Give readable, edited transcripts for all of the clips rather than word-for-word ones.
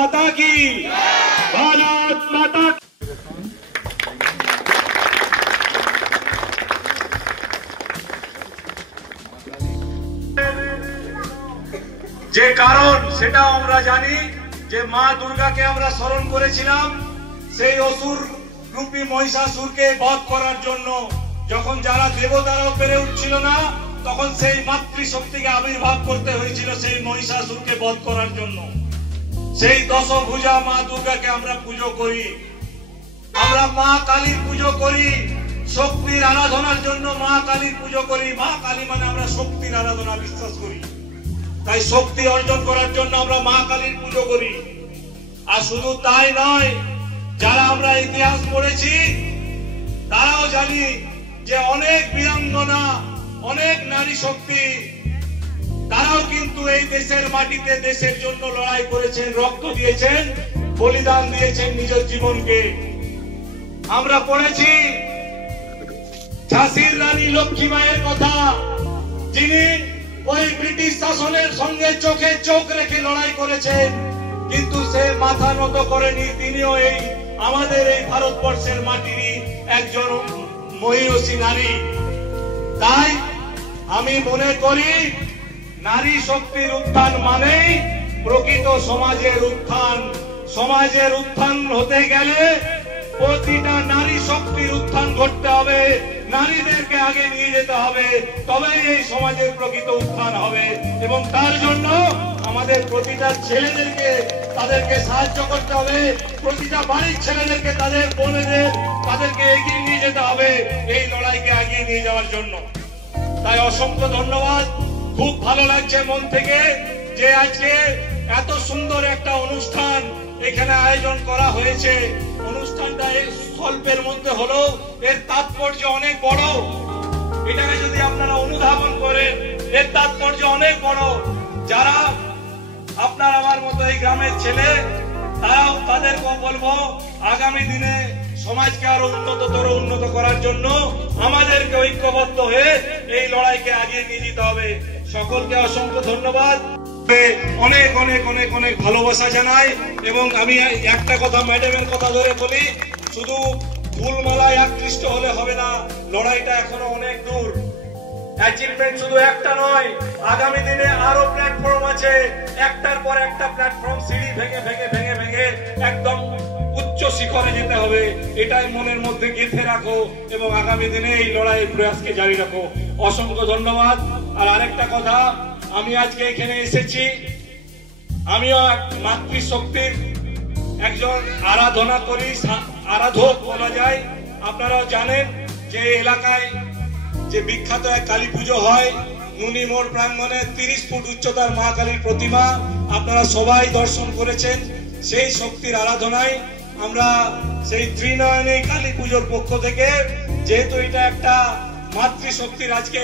माता की, भारत माता की। যে কারণ সেটা আমরা জানি যে মা দুর্গাকে আমরা স্মরণ করেছিলাম সেই অসুর রূপী মহিষাসুরকে বধ করার জন্য। যখন যারা দেবতারাও পেরে উঠছিল না তখন সেই মাতৃশক্তিকে আবির্ভাব করতে হয়েছিল সেই মহিষাসুরকে বধ করার জন্য। সেই দশভুজা মা দুর্গাকে আমরা পুজো করি, আমরা মা কালীর পুজো করি, শক্তির আরাধনার জন্য মা কালীর পুজো করি। মা কালী মানে আমরা শক্তির আরাধনা বিশ্বাস করি, তাই শক্তি অর্জন করার জন্য আমরা মা কালীর পুজো করি। আর শুধু তাই নয়, যারা আমরা ইতিহাস পড়েছি তারাও জানি যে অনেক বীরাঙ্গনা, অনেক নারী শক্তি তারাও কিন্তু এই দেশের মাটিতে দেশের জন্য লড়াই করেছেন, রক্ত দিয়েছেন, বলিদান দিয়েছেন নিজের জীবনকে। আমরা পড়েছি ঝাঁসির রানী লক্ষ্মীবাইয়ের কথা, যিনি ওই ব্রিটিশ শাসনের সঙ্গে চোখে চোখ রেখে লড়াই করেছেন, কিন্তু সে মাথা নত করেনি। তিনিও এই আমাদের এই ভারতবর্ষের মাটিরই একজন মহিষী নারী। তাই আমি মনে করি নারী শক্তির উত্থান মানেই প্রকৃত সমাজের উত্থান। সমাজের উত্থান হতে গেলে প্রতিটা নারী শক্তির উত্থান ঘটতে হবে, নারীদেরকে আগে নিয়ে যেতে হবে, তবেই এই সমাজের প্রকৃত উত্থান হবে। এবং তার জন্য আমাদের প্রতিটা ছেলেদেরকে তাদেরকে সাহায্য করতে হবে, প্রতিটা বাড়ির ছেলেদেরকে তাদের বোনেদের তাদেরকে এগিয়ে নিয়ে যেতে হবে এই লড়াইকে এগিয়ে নিয়ে যাওয়ার জন্য। তাই অসংখ্য ধন্যবাদ। খুব ভালো লাগছে মন থেকে যে আজকে এত সুন্দর একটা অনুষ্ঠান এখানে আয়োজন করা হয়েছে। অনুষ্ঠানটা এই স্বল্পের মধ্যে হলো, এর তাৎপর্য অনেক বড়। এটাকে যদি আপনারা অনুধাবন করেন এর তাৎপর্য অনেক বড়। যারা আপনার আমার মতো এই গ্রামের ছেলে তারাও তাদেরকেও বলবো আগামী দিনে সমাজকে আরো উন্নত করার জন্য আমাদেরকে ঐক্যবদ্ধ হয়ে এই লড়াইকে এগিয়ে নিয়ে যেতে হবে। সকলকে অসংখ্য ধন্যবাদ, অনেক অনেক অনেক অনেক ভালোবাসা জানাই। এবং আমি একটা কথা ম্যাডামের কথা ধরে বলি, শুধু ফুলমালায় আকৃষ্ট হলে হবে না, লড়াইটা এখনো অনেক দূর। অ্যাচিভমেন্ট শুধু একটা নয়, আগামী দিনে আরো প্ল্যাটফর্ম আছে, একটার পর একটা প্ল্যাটফর্ম সিঁড়ি ভেঙে ভেঙে ভেঙে ভেঙে একদম উচ্চ শিখরে যেতে হবে। এটাই মনের মধ্যে গেঁথে রাখো এবং আগামী দিনে এই লড়াইয়ের প্রয়াসকে জারি রাখো। অসংখ্য ধন্যবাদ। আর আরেকটা কথা, আমি আজকে এখানে এসেছি, আমিও মাতৃশক্তির একজন আরাধনা করি, আরাধক বলা যায়। আপনারাও জানেন যে এলাকায় যে বিখ্যাত এক কালী পুজো হয় নুনি মোড় প্রাঙ্গণে 30 ফুট উচ্চতার মা কালীর প্রতিমা আপনারা সবাই দর্শন করেছেন। সেই শক্তির আরাধনায় আমরা সেই ত্রিনয়নী কালী পুজোর পক্ষ থেকে, যেহেতু এটা একটা মাতৃশক্তির আজকে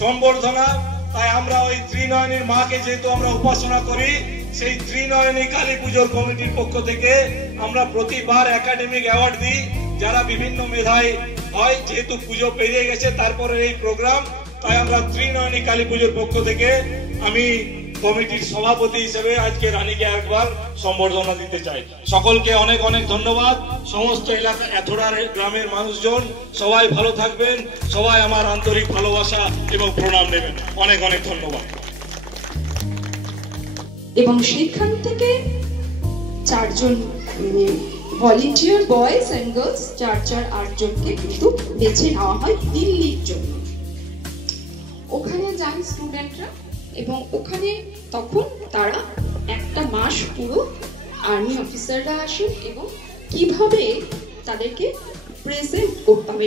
সম্বর্ধনা, তাই আমরা ওই ত্রিনয়নীর মাকে যেহেতু আমরা উপাসনা করি, সেই ত্রিনয়নী কালী পুজোর কমিটির পক্ষ থেকে আমরা প্রতিবার একাডেমিক অ্যাওয়ার্ড দিই যারা বিভিন্ন মেধায় হয়। যেহেতু পুজো পেরিয়ে গেছে তারপরে এই প্রোগ্রাম, তাই আমরা ত্রিনয়নী কালী পুজোর পক্ষ থেকে আমি কমিটির সভাপতি হিসেবে আজকে রানীকে একবার সম্বর্ধনা দিতে চাই। সকলকে অনেক অনেক ধন্যবাদ। সমস্ত এলাকা এথোড়ার গ্রামের মানুষজন সবাই ভালো থাকবেন, সবাই আমার আন্তরিক ভালোবাসা এবং প্রণাম নেবেন। অনেক অনেক ধন্যবাদ। এবং সেখান থেকে 4 জন ভলেন্টিয়ার বয়েজ এন্ড গার্লস 8 জনকে কিন্তু বেছে নেওয়া হয় দিল্লির জন্য। ওখানে যান স্টুডেন্টরা এবং ওখানে তখন তারা একটা মাস পুরো আর্মি অফিসাররা আসেন এবং কিভাবে তাদেরকে প্রেজেন্ট করতে হবে